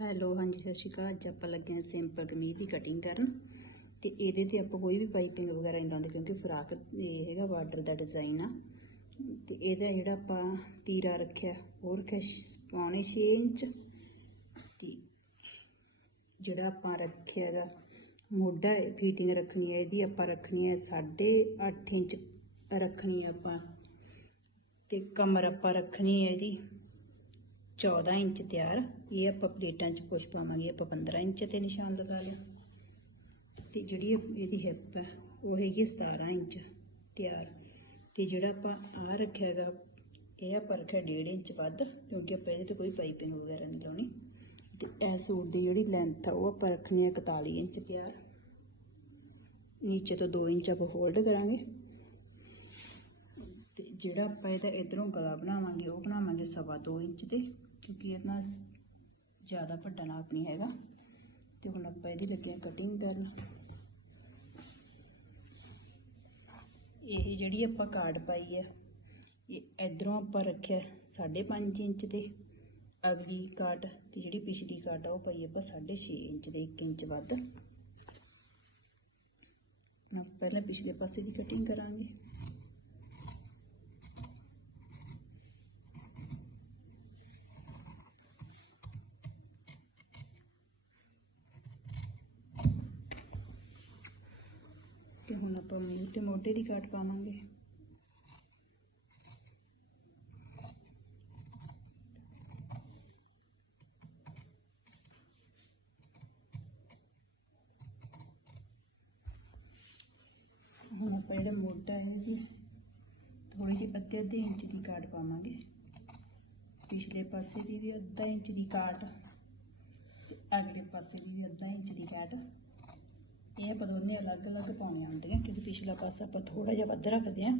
Hello ਹਾਂਜੀ, ਸਤਿ ਸ਼੍ਰੀ ਅਕਾਲ। ਅੱਜ ਆਪਾਂ ਲੱਗੇ ਹਾਂ ਸਿੰਪਲ ਕਮੀਜ਼ ਦੀ ਕਟਿੰਗ ਕਰਨ। ਤੇ ਇਹਦੇ ਤੇ ਆਪਾਂ ਕੋਈ ਵੀ ਪਾਈਪਿੰਗ ਵਗੈਰਾ ਨਹੀਂ ਲਾਉਂਦੇ, ਕਿਉਂਕਿ ਫਰਾਕ ਇਹ ਹੈਗਾ ਬਾਰਡਰ ਦਾ ਡਿਜ਼ਾਈਨ ਆ। ਤੇ ਇਹਦਾ ਜਿਹੜਾ ਆਪਾਂ ਤੀਰਾ ਰੱਖਿਆ, ਉਹ ਰੱਖਿਆ ਪੌਣੇ 6 ਇੰਚ। ਤੇ ਜਿਹੜਾ ਆਪਾਂ ਰੱਖਿਆ ਹੈਗਾ, ਮੋਢਾ ਫੀਟਿੰਗ ਰੱਖਣੀ ਹੈ, ਇਹਦੀ ਆਪਾਂ ਰੱਖਣੀ ਹੈ 8.5 ਇੰਚ ਰੱਖਣੀ ਹੈ ਆਪਾਂ। ਤੇ ਕਮਰ ਆਪਾਂ ਰੱਖਣੀ ਹੈ ਇਹਦੀ। 14 ਇੰਚ ਤਿਆਰ, ਇਹ ਆਪਾਂ ਪਲੇਟਾਂ 'ਚ ਪੁਸ਼ ਪਾਵਾਂਗੇ, ਆਪਾਂ 15 ਇੰਚ ਤੇ ਨਿਸ਼ਾਨ ਲਗਾ ਲਿਆ। ਤੇ ਜਿਹੜੀ ਇਹਦੀ ਹਿੱਪ ਹੈ ਉਹ ਹੈਗੀ 17 ਇੰਚ ਤਿਆਰ। ਤੇ ਜਿਹੜਾ ਆਪਾਂ ਆ ਰੱਖਿਆ ਹੈਗਾ, ਇਹ ਆਪਾਂ ਰੱਖਿਆ 1.5 ਇੰਚ ਵੱਧ, ਕਿਉਂਕਿ ਆਪਾਂ ਇਹਦੇ ਤੇ ਕੋਈ ਪਾਈਪਿੰਗ ਵਗੈਰਾ ਨਹੀਂ ਲਾਉਣੀ। ਤੇ ਇਹ ਸੂਟ ਦੀ ਜਿਹੜੀ ਲੈਂਥ ਆ, ਉਹ ਆਪਾਂ ਰੱਖਣੀ ਹੈ 41 ਇੰਚ ਤਿਆਰ। ਨੀਚੇ ਤੋਂ 2 ਇੰਚ ਆਪਾਂ ਹੋਲਡ ਕਰਾਂਗੇ। ਤੇ ਜਿਹੜਾ ਆਪਾਂ ਇਹਦਾ ਇਧਰੋਂ ਗਲਾ ਬਣਾਵਾਂਗੇ, ਉਹ ਬਣਾਵਾਂਗੇ ਸਵਾ 2 ਇੰਚ ਤੇ। ਕਿਉਂਕਿ ਇਹਦਾ ਜ਼ਿਆਦਾ ਵੱਡਾ ਨਾਪ ਨਹੀਂ ਹੈਗਾ। ਤੇ ਹੁਣ ਆਪਾਂ ਇਹਦੀ ਲੱਗੇ ਕਟਿੰਗ ਕਰਨ। ਇਹ ਜਿਹੜੀ ਆਪਾਂ ਕਾਰਡ ਪਾਈ ਹੈ, ਇਹ ਇਧਰੋਂ ਆਪਾਂ ਰੱਖਿਆ 5.5 ਇੰਚ ਤੇ। ਅਗਲੀ ਕਾਟ ਤੇ ਜਿਹੜੀ ਪਿਛਲੀ ਕਾਟ ਆ, ਉਹ ਪਾਈ ਆਪਾਂ 6.5 ਇੰਚ ਦੇ 1 ਇੰਚ ਵੱਧ। ਨਾ ਪਹਿਲਾਂ ਪਿਛਲੇ ਪਾਸੇ ਦੀ ਕਟਿੰਗ ਕਰਾਂਗੇ ਤੇ ਹੁਣ ਆਪਾਂ ਮੂੰਹ ਤੇ ਮੋਢੇ ਦੀ ਕਾਟ ਪਾਵਾਂਗੇ। ਹੁਣ ਆਪਾਂ ਜਿਹੜਾ ਮੋਢਾ ਹੈ ਇਹਦੀ ਥੋੜੀ ਜਿਹੀ ਅੱਧੇ ਅੱਧੇ ਇੰਚ ਦੀ ਕਾਟ ਪਾਵਾਂਗੇ। ਪਿਛਲੇ ਪਾਸੇ ਦੀ ਵੀ ਅੱਧਾ ਇੰਚ ਦੀ ਕਾਟ ਤੇ ਅਗਲੇ ਪਾਸੇ ਦੀ ਵੀ ਅੱਧਾ ਇੰਚ ਦੀ ਕਾਟ ਇਹ ਆਪਾਂ ਦੋਨੇ ਅਲੱਗ-ਅਲੱਗ ਪਾਉਣੇ ਹੁੰਦੇ ਕਿਉਂਕਿ ਪਿਛਲਾ ਪਾਸਾ ਆਪਾਂ ਥੋੜਾ ਜਿਹਾ ਵੱਧ ਰੱਖਦੇ ਆ।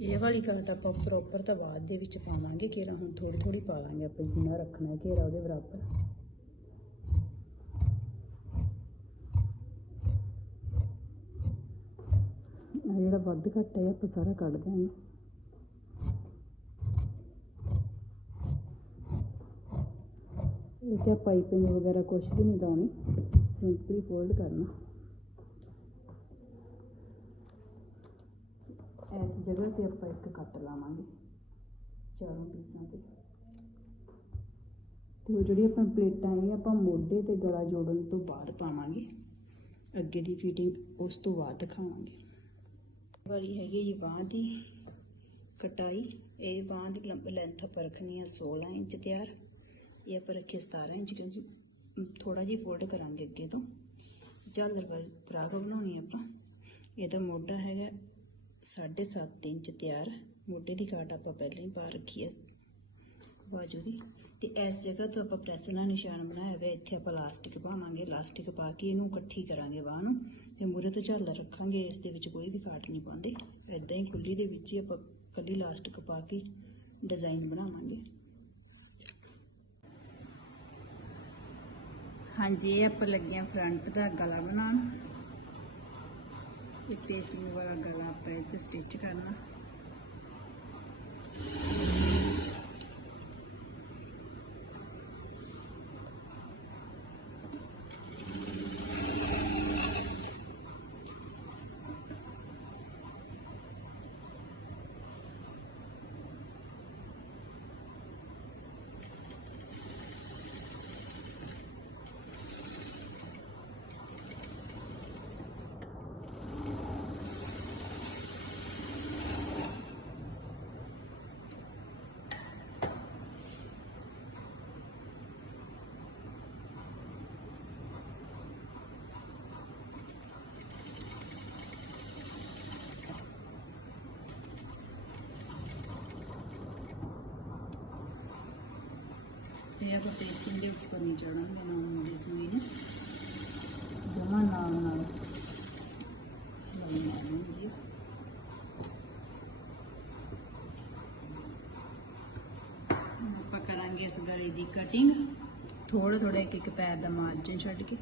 ਇਹ ਵਾਲੀ ਕਾਟ ਆਪਾਂ ਪ੍ਰੋਪਰ ਤਾਂ ਬਾਅਦ ਦੇ ਵਿੱਚ ਪਾਵਾਂਗੇ ਘੇਰਾ ਹੁਣ ਥੋੜੀ ਥੋੜੀ ਪਾ ਲਾਂਗੇ, ਆਪਾਂ ਜਿੰਨਾ ਰੱਖਣਾ ਘੇਰਾ ਉਹਦੇ ਬਰਾਬਰ। ਜਿਹੜਾ ਵੱਧ ਘੱਟ ਹੈ, ਆਪਾਂ ਸਾਰਾ ਕੱਢ ਦਿਆਂਗੇ। ਜਾਂ ਪਾਈਪਿੰਗ ਵਗੈਰਾ ਕੁਝ ਵੀ ਨਹੀਂ ਲਾਉਣੀ। ਸਿੰਪਲੀ ਫੋਲਡ ਕਰਨਾ। ਇਸ ਜਗ੍ਹਾ ਤੇ ਆਪਾਂ ਇੱਕ ਕੱਟ ਲਾਵਾਂਗੇ ਚਾਰੋਂ ਪੀਸਾਂ ਤੇ। ਤੇ ਉਹ ਜਿਹੜੀ ਆਪਾਂ ਪਲੇਟਾਂ ਇਹ ਆਪਾਂ ਮੋਢੇ ਤੇ ਗਲਾ ਜੋੜਨ ਤੋਂ ਬਾਅਦ ਪਾਵਾਂਗੇ। ਅੱਗੇ ਦੀ ਫਿਟਿੰਗ ਉਸ ਤੋਂ ਬਾਅਦ ਦਿਖਾਵਾਂਗੇ। ਵਾਲੀ ਹੈਗੀ ਜੀ ਬਾਂਹ ਦੀ ਕਟਾਈ। ਇਹ ਬਾਂਹ ਦੀ ਲੈਂਥ ਆਪਾਂ ਰੱਖਣੀ ਹੈ 16 ਇੰਚ ਤਿਆਰ। ਇਹ ਆਪਾਂ ਰੱਖੀ 17 ਇੰਚ ਕਿਉਂਕਿ ਥੋੜਾ ਜਿਹਾ ਫੋਲਡ ਕਰਾਂਗੇ ਅੱਗੇ ਤੋਂ। ਝਾਲਰ ਵਾਲੀ ਫਰਾਕ ਬਣਾਉਣੀ ਆਪਾਂ। ਇਹਦਾ ਮੋਢਾ ਹੈਗਾ 7.5 ਇੰਚ ਤਿਆਰ। ਮੋਢੇ ਦੀ ਕਾਟ ਆਪਾਂ ਪਹਿਲਾਂ ਹੀ ਪਾ ਰੱਖੀ ਹੈ ਬਾਜੂ ਦੀ। ਤੇ ਇਸ ਜਗ੍ਹਾ ਤੋਂ ਆਪਾਂ ਪ੍ਰੈਸ ਨਾਲ ਨਿਸ਼ਾਨ ਬਣਾਇਆ ਹੋਇਆ, ਇੱਥੇ ਆਪਾਂ ਲਾਸਟਿਕ ਪਾਵਾਂਗੇ। ਲਾਸਟਿਕ ਪਾ ਕੇ ਇਹਨੂੰ ਇਕੱਠੀ ਕਰਾਂਗੇ ਬਾਹ ਨੂੰ। ਤੇ ਮੂਰੇ ਤੋਂ ਝਾਲਰ ਰੱਖਾਂਗੇ, ਇਸ ਦੇ ਵਿੱਚ ਕੋਈ ਵੀ ਕਾਟ ਨਹੀਂ ਪਾਉਂਦੇ। ਐਦਾਂ ਹੀ ਖੁੱਲੀ ਦੇ ਵਿੱਚ ਹੀ ਆਪਾਂ ਕੱਲੀ ਲਾਸਟਿਕ ਪਾ ਕੇ ਡਿਜ਼ਾਈਨ ਬਣਾਵਾਂਗੇ। ਹਾਂਜੀ, ਇਹ ਆਪਾਂ ਲੱਗੀਆਂ ਫਰੰਟ ਦਾ ਗਲਾ ਬਣਾਉਣ। ਇਹ ਪੇਸਟਿੰਗ ਵਾਲਾ ਗਲਾ ਆਪਾਂ ਇੱਥੇ ਤੇ ਸਟਿਚ ਕਰਨਾ। ਤੇ ਆਪਾਂ ਪੇਸਟਿੰਗ ਦੇ ਉੱਪਰ ਨਹੀਂ ਚੜਾਂਗੇ ਨਾਮ ਦੇ ਸੂਈ ਨੇ। ਜਮਾ ਨਾਲ ਨਾਲ ਸਲਾਈ ਮਾਰਨੀ ਆਪਾਂ ਕਰਾਂਗੇ ਇਸ ਗਲੇ ਦੀ ਕਟਿੰਗ ਥੋੜਾ ਥੋੜਾ ਇੱਕ ਇੱਕ ਪੈਰ ਦਾ ਮਾਰਜਨ ਛੱਡ ਕੇ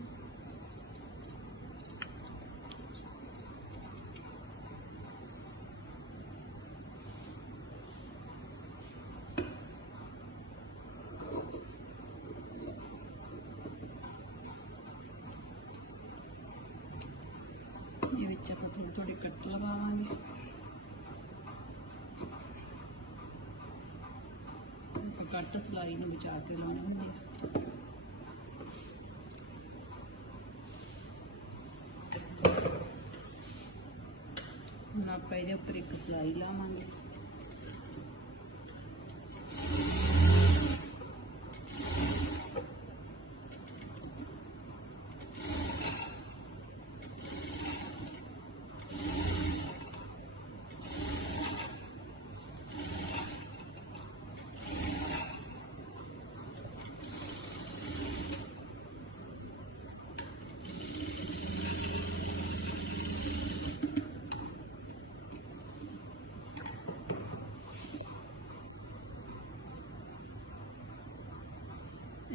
ਥੋੜੇ ਥੋੜੇ ਕੱਟ ਲਗਾਵਾਂਗੇ ਆਪਾਂ ਕੱਟ ਸਲਾਈ ਨੂੰ ਬਚਾ ਕੇ ਲਾਉਣੀ ਹੁੰਦੇ ਆ ਹੁਣ ਆਪਾਂ ਇਹਦੇ ਉੱਪਰ ਇੱਕ ਸਲਾਈ ਲਾਵਾਂਗੇ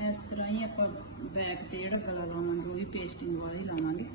ਇਸ ਤਰ੍ਹਾਂ ਹੀ ਆਪਾਂ ਬੈਕ ਤੇ ਜਿਹੜਾ ਗਲਾ ਲਾਵਾਂਗੇ ਉਹ ਵੀ ਪੇਸਟਿੰਗ ਵਾਲਾ ਹੀ ਲਾਵਾਂਗੇ।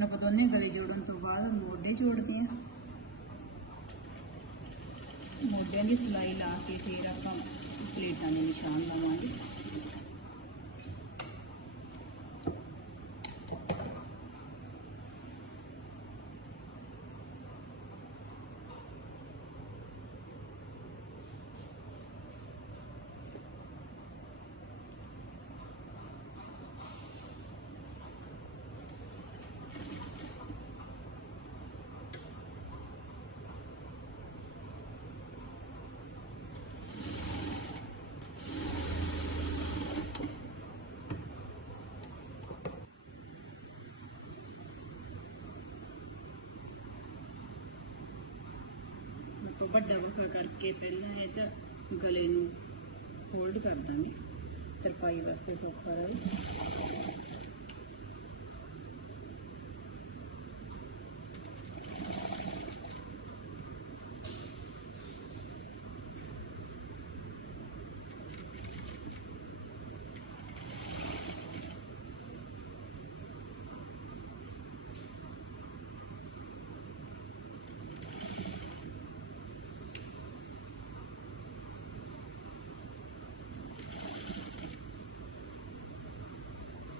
ਹੁਣ ਆਪਾਂ ਦੋਨੇ ਗਲੇ ਜੋੜਨ ਤੋਂ ਬਾਅਦ ਮੋਢੇ ਜੋੜਦੇ ਹਾਂ। ਮੋਢਿਆਂ ਦੀ ਸਿਲਾਈ ਲਾ ਕੇ ਫਿਰ ਆਪਾਂ ਪਲੇਟਾਂ ਦੇ ਨਿਸ਼ਾਨ ਲਵਾਂਗੇ। ਆਪਾਂ ਵੱਡਾ ਵੱਖਰਾ ਕਰਕੇ ਪਹਿਲਾਂ ਇਹ ਤਾਂ ਗਲੇ ਨੂੰ ਹੋਲਡ ਕਰ ਦਾਂਗੇ। ਤਰਪਾਈ ਵਾਸਤੇ ਸੌਖਾ ਰਹੇ।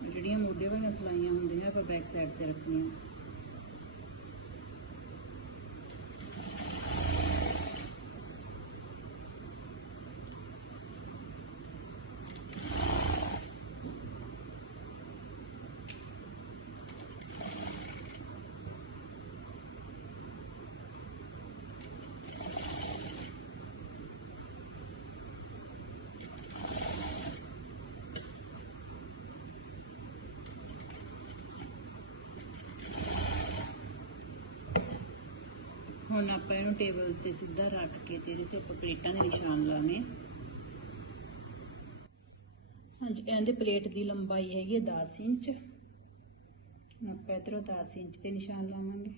ਜਿਹੜੀਆਂ ਮੋਢੇ ਵਾਲੀਆਂ ਸਲਾਈਆਂ ਹੁੰਦੀਆਂ ਆਪਾਂ ਬੈਕ ਸਾਈਡ ਤੇ ਰੱਖਣੀਆਂ। ਹੁਣ ਆਪਾਂ ਇਹਨੂੰ ਟੇਬਲ ਤੇ ਸਿੱਧਾ ਰੱਖ ਕੇ ਤੇ ਇਹਦੇ ਤੇ ਆਪਾਂ ਪਲੇਟਾਂ ਦੇ ਨਿਸ਼ਾਨ ਲਾਉਣੇ ਹਾਂਜੀ, ਇਹਦੇ ਪਲੇਟ ਦੀ ਲੰਬਾਈ ਹੈਗੀ ਹੈ 10 ਇੰਚ। ਆਪਾਂ ਇਧਰੋਂ 10 ਇੰਚ ਤੇ ਨਿਸ਼ਾਨ ਲਾਵਾਂਗੇ।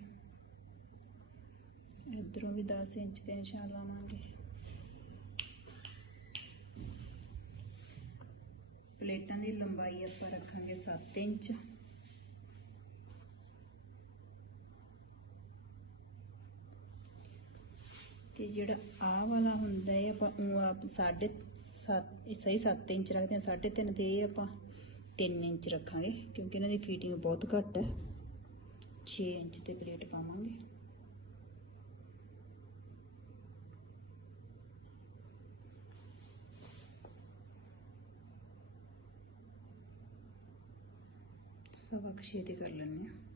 ਇਧਰੋਂ ਵੀ 10 ਇੰਚ ਤੇ ਨਿਸ਼ਾਨ ਲਾਵਾਂਗੇ। ਪਲੇਟਾਂ ਦੀ ਲੰਬਾਈ ਆਪਾਂ ਰੱਖਾਂਗੇ 7 ਇੰਚ। ਤੇ ਜਿਹੜਾ ਆਹ ਵਾਲਾ ਹੁੰਦਾ ਹੈ ਆਪਾਂ ਉਹ ਆਪ ਸਾਢੇ ਸੱਤ, ਇਹ ਸਹੀ 7 ਇੰਚ ਰੱਖਦੇ ਹਾਂ, ਸਾਢੇ ਤਿੰਨ ਤੇ ਇਹ ਆਪਾਂ 3 ਇੰਚ ਰੱਖਾਂਗੇ, ਕਿਉਂਕਿ ਇਹਨਾਂ ਦੀ ਫੀਟਿੰਗ ਬਹੁਤ ਘੱਟ ਹੈ। 6 ਇੰਚ ਤੇ ਪਲੇਟ ਪਾਵਾਂਗੇ। ਸਵਾ ਕੁ ਛੇ ਤੇ ਕਰ ਲੈਂਦੇ ਹਾਂ।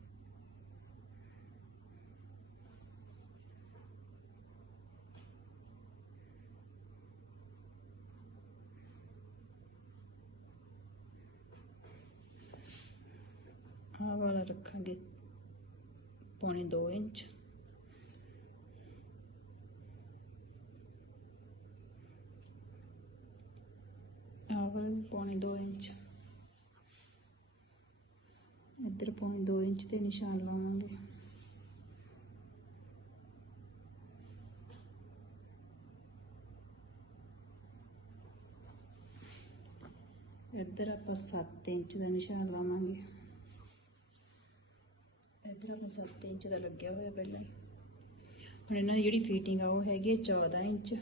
ਰੱਖਾਂਗੇ ਪੌਣੇ 2 ਇੰਚ। ਆਹ ਵਾਲਾ ਵੀ ਪੌਣੇ 2 ਇੰਚ। ਇੱਧਰ ਪੌਣੇ 2 ਇੰਚ ਤੇ ਨਿਸ਼ਾਨ ਲਾਵਾਂਗੇ। ਇੱਧਰ ਆਪਾਂ 7 ਇੰਚ ਦਾ ਨਿਸ਼ਾਨ ਲਾਵਾਂਗੇ। ਇੱਧਰ ਆਪਾਂ 7 ਇੰਚ ਦਾ ਲੱਗਿਆ ਹੋਇਆ ਪਹਿਲਾਂ ਹੁਣ ਇਹਨਾਂ ਦੀ ਜਿਹੜੀ ਫਿਟਿੰਗ ਆ, ਉਹ ਹੈਗੀ 14 ਇੰਚ।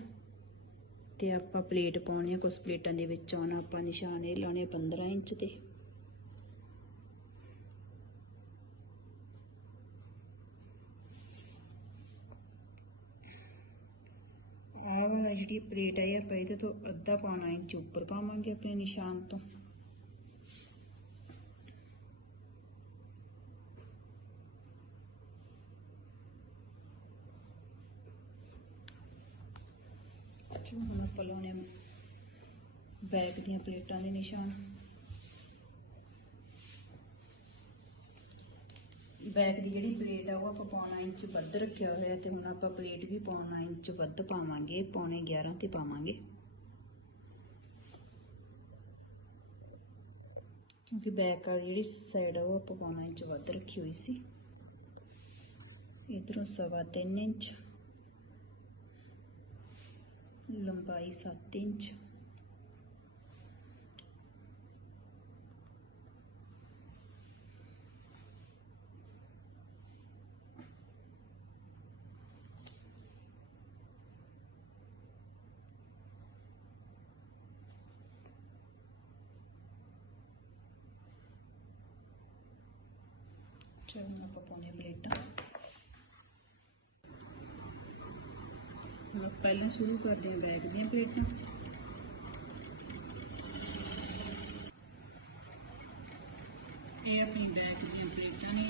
ਤੇ ਆਪਾਂ ਪਲੇਟ ਪਾਉਣੀ ਆ ਕੁਝ ਪਲੇਟਾਂ ਦੇ ਵਿੱਚ ਆਉਣਾ, ਆਪਾਂ ਨਿਸ਼ਾਨ ਇਹ ਲਾਉਣੇ 15 ਇੰਚ ਤੇ। ਆਹ ਵਾਲਾ ਜਿਹੜੀ ਪਲੇਟ ਆ ਹੈ ਆਪਾਂ ਇਹਦੇ ਤੋਂ ਅੱਧਾ ਪਾਉਣਾ ਇੰਚ ਉੱਪਰ ਪਾਵਾਂਗੇ ਆਪਣੇ ਨਿਸ਼ਾਨ ਤੋਂ। ਹੁਣ ਆਪਾਂ ਲਾਉਣੇ ਬੈਕ ਦੀਆਂ ਪਲੇਟਾਂ ਦੇ ਨਿਸ਼ਾਨ। ਬੈਕ ਦੀ ਜਿਹੜੀ ਪਲੇਟ ਆ, ਉਹ ਆਪਾਂ ਪੌਣਾ ਇੰਚ ਵੱਧ ਰੱਖਿਆ ਹੋਇਆ ਤੇ ਹੁਣ ਆਪਾਂ ਪਲੇਟ ਵੀ ਪੌਣਾ ਇੰਚ ਵੱਧ ਪਾਵਾਂਗੇ, ਪੌਣੇ 11 ਤੇ ਪਾਵਾਂਗੇ। ਕਿਉਂਕਿ ਬੈਕ ਵਾਲੀ ਜਿਹੜੀ ਸਾਈਡ ਆ, ਉਹ ਆਪਾਂ ਪੌਣਾ ਇੰਚ ਵੱਧ ਰੱਖੀ ਹੋਈ ਸੀ। ਇਧਰੋਂ ਸਵਾ ਤਿੰਨ ਇੰਚ। ਲੰਬਾਈ 7 ਇੰਚ ਚਲੋ ਹੁਣ ਆਪਾਂ ਪਾਉਣੇ ਪਲੇਟਾਂ ਹੁਣ ਪਹਿਲਾਂ ਸ਼ੁਰੂ ਕਰਦੇ ਹਾਂ ਬੈਗ ਦੀਆਂ ਪਲੇਟਾਂ। ਇਹ ਆਪਣੀ ਬੈਗ ਦੀਆਂ ਪਲੇਟਾਂ ਨੇ।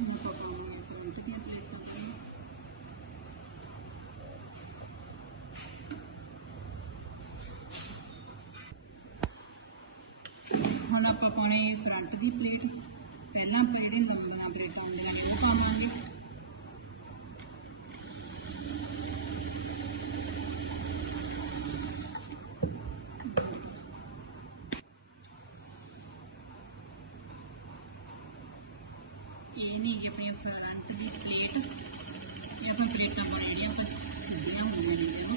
ਹੁਣ ਆਪਾਂ ਪਾਉਣੇ ਪਲੇਟ ਦੀਆਂ ਪਲੇਟਾਂ। ਹੁਣ ਆਪਾਂ ਪਾਉਣੇ ਫਰੰਟ ਦੀ ਪਲੇਟ ਪਹਿਲਾਂ ਪਲੇਟ ਹੀ ਲੰਬੀਆਂ ਪਲੇਟਾਂ ਹੁੰਦੀਆਂ ਨੇ ਉਹ ਪਾਵਾਂਗੇ ਇਹ ਨਹੀਂ ਕਿ ਆਪਣੀ ਫਰੰਟ ਦੀ ਪਲੇਟ ਇਹ ਆਪਾਂ ਪਲੇਟਾਂ ਪਰ ਜਿਹੜੀਆਂ ਆਪਾਂ ਸਿੱਧੀਆਂ ਹੁੰਦੀਆਂ ਨੇ ਜਦੋਂ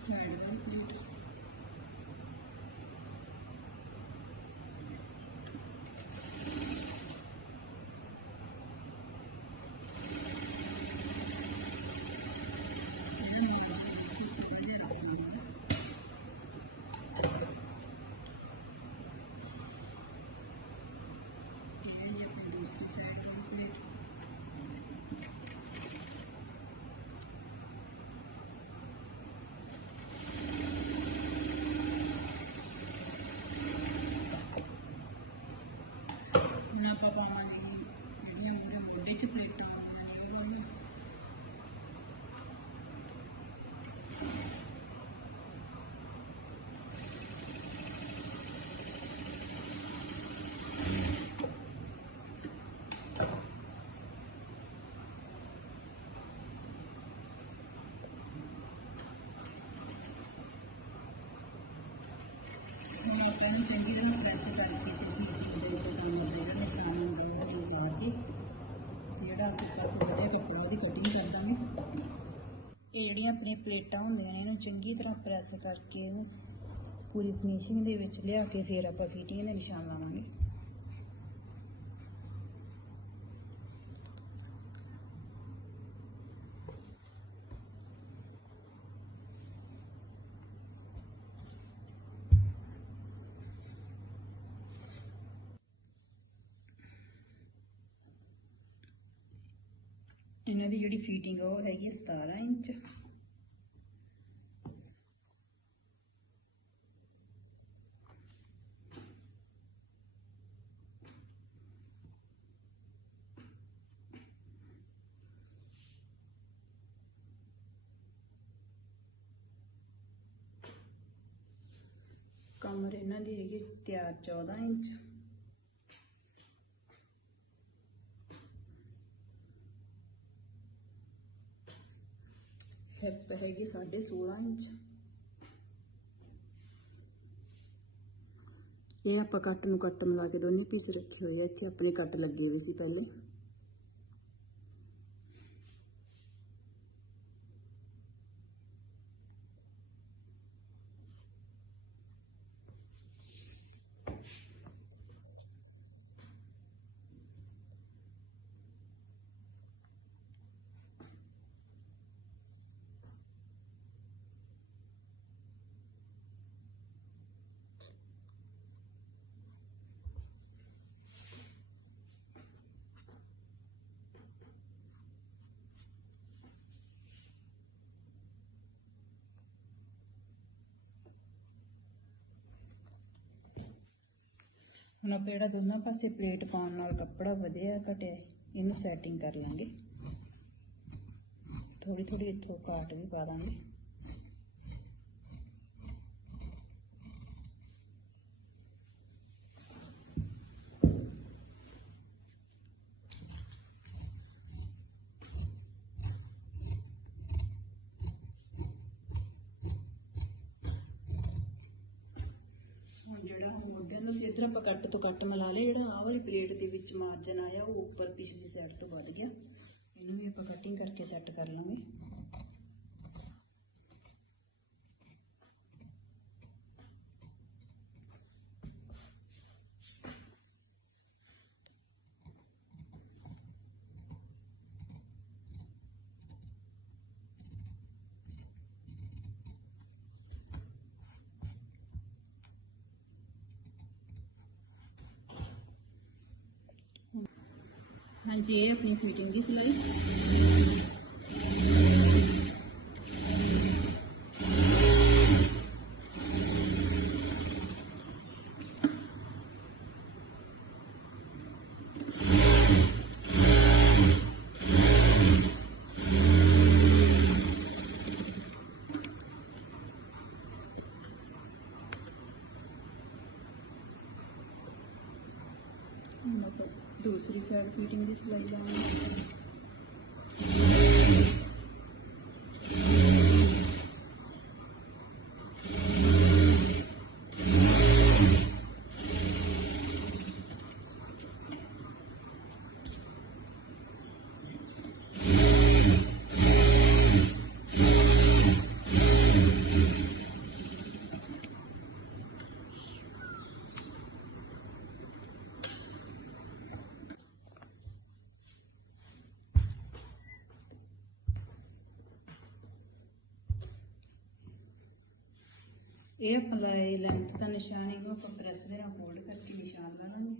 ਸਾਈਡ ਦਾ ਪਲੇਟ ਇਹ ਆਪਣੀ ਦੂਸਰੀ ਸਾਈਡ ਦਾ ਪਲੇਟ ਹੁਣ ਆਪਾਂ ਪਾਵਾਂਗੇ ਜਿਹੜੀਆਂ ਮੂਰੇ ਮੋਢੇ 'ਚ ਪਲੇਟਾਂ ਪਾਵਾਂਗੇ ਉਹ ਵਾਲੀਆਂ। ਹੁਣ ਆਪਾਂ ਨੂੰ ਚੰਗੀ ਤਰ੍ਹਾਂ ਪ੍ਰੈਸ ਕਰਕੇ ਤੇ ਜਿਹੜੇ ਕੰਮ ਹੁੰਦੇ ਜਿਹੜੇ ਨਿਸ਼ਾਨ ਹੁੰਦੇ ਆ ਉਹ ਲਾ ਕੇ ਤੇ ਜਿਹੜਾ ਅਸੀਂ ਪਾਸੇ ਵੱਡੇ ਕੱਪੜਾ ਉਹਦੀ ਕਟਿੰਗ ਕਰ ਦਾਂਗੇ ਇਹ ਜਿਹੜੀਆਂ ਆਪਣੀਆਂ ਪਲੇਟਾਂ ਹੁੰਦੀਆਂ ਨੇ, ਇਹਨੂੰ ਚੰਗੀ ਤਰ੍ਹਾਂ ਪ੍ਰੈਸ ਕਰਕੇ ਇਹਨੂੰ ਪੂਰੀ ਫਿਨਿਸ਼ਿੰਗ ਦੇ ਵਿੱਚ ਲਿਆ ਕੇ ਫਿਰ ਆਪਾਂ ਫਿਟਿੰਗ ਦੇ ਨਿਸ਼ਾਨ ਲਾਵਾਂਗੇ। ਇਹਨਾਂ ਦੀ ਜਿਹੜੀ ਫੀਟਿੰਗ ਉਹ ਹੈਗੀ ਹੈ 17 ਇੰਚ। ਕਮਰ ਇਹਨਾਂ ਦੀ ਹੈਗੀ ਤਿਆਰ 14 ਇੰਚ। ਹਿੱਪ ਹੈਗੀ 16.5 ਇੰਚ। ਇਹ ਆਪਾਂ ਕੱਟ ਨੂੰ ਕੱਟ ਮਿਲਾ ਕੇ ਦੋਨੇ ਪੀਸ ਰੱਖੇ ਹੋਏ ਆ। ਇੱਥੇ ਆਪਣੇ ਕੱਟ ਲੱਗੇ ਹੋਏ ਸੀ ਪਹਿਲੇ। ਹੁਣ ਆਪਾਂ ਜਿਹੜਾ ਦੋਨਾਂ ਪਾਸੇ ਪਲੇਟ ਪਾਉਣ ਨਾਲ ਕੱਪੜਾ ਵਧਿਆ ਘਟਿਆ ਇਹਨੂੰ ਸੈਟਿੰਗ ਕਰ ਲਾਂਗੇ ਥੋੜੀ ਥੋੜੀ ਇੱਥੋਂ ਕਾਟ ਵੀ ਪਾ ਦਾਂਗੇ ਹੁਣ ਜਿਹੜਾ ਹੁਣ ਮੋਢਿਆਂ ਦਾ ਸੀ ਇੱਧਰ ਆਪਾਂ ਕੱਟ ਤੋਂ ਕੱਟ ਮਿਲਾ ਲਿਆ ਜਿਹੜਾ ਆਹ ਵਾਲੀ ਪਲੇਟ ਦੇ ਵਿੱਚ ਮਾਰਜਨ ਆਇਆ, ਉਹ ਉੱਪਰ ਪਿਛਲੀ ਸਾਈਡ ਤੋਂ ਵੱਧ ਗਿਆ। ਇਹਨੂੰ ਵੀ ਆਪਾਂ ਕਟਿੰਗ ਕਰਕੇ ਸੈੱਟ ਕਰ ਲਾਂਗੇ। ਹਾਂਜੀ ਇਹ ਆਪਣੀ ਫਿਟਿੰਗ ਦੀ ਸਿਲਾਈ ਹੁਣ ਆਪਾਂ ਦੂਸਰੀ ਸਾਈਡ ਫਿਟਿੰਗ ਦੀ ਸਿਲਾਈ ਲਾਵਾਂਗੇ। ਇਹ ਆਪਾਂ ਲਾਏ ਲੈਂਥ ਦਾ ਨਿਸ਼ਾਨ ਇਹਨੂੰ ਆਪਾਂ ਪ੍ਰੈਸ ਦੇ ਨਾਲ ਫੋਲਡ ਕਰਕੇ ਨਿਸ਼ਾਨ ਲਾ ਲਾਂਗੇ